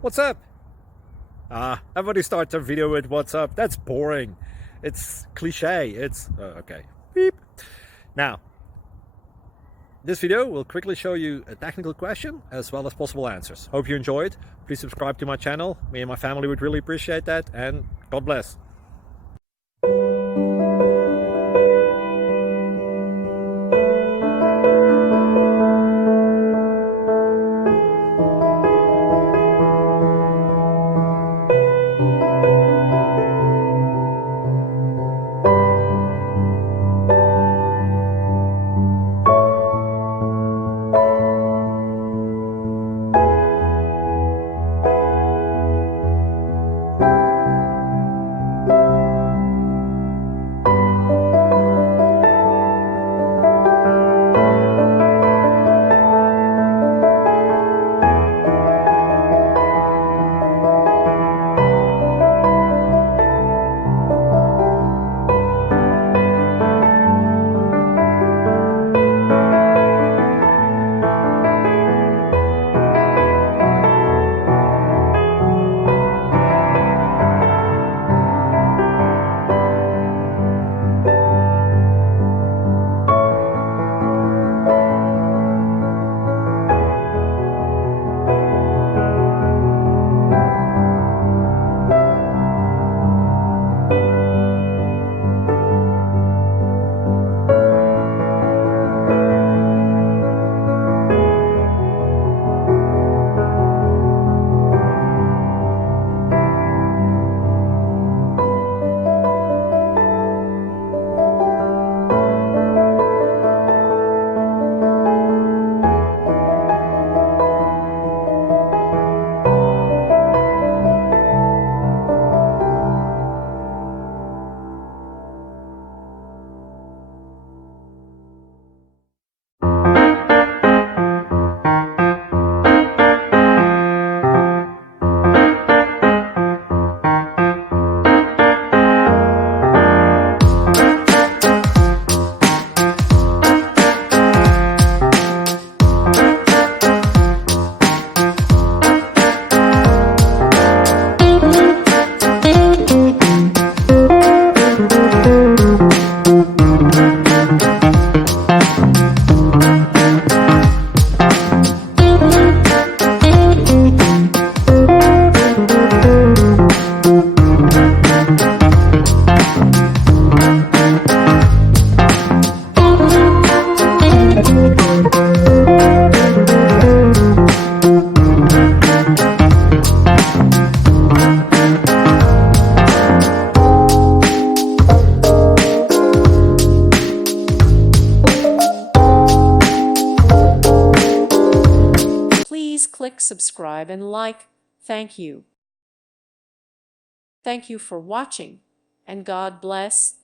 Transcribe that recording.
What's up? Everybody starts their video with what's up. That's boring. It's cliche. It's okay. Beep. Now, this video will quickly show you a technical question as well as possible answers. Hope you enjoyed. Please subscribe to my channel. Me and my family would really appreciate that, and God bless. Please click subscribe and like. Thank you. Thank you for watching, and God bless.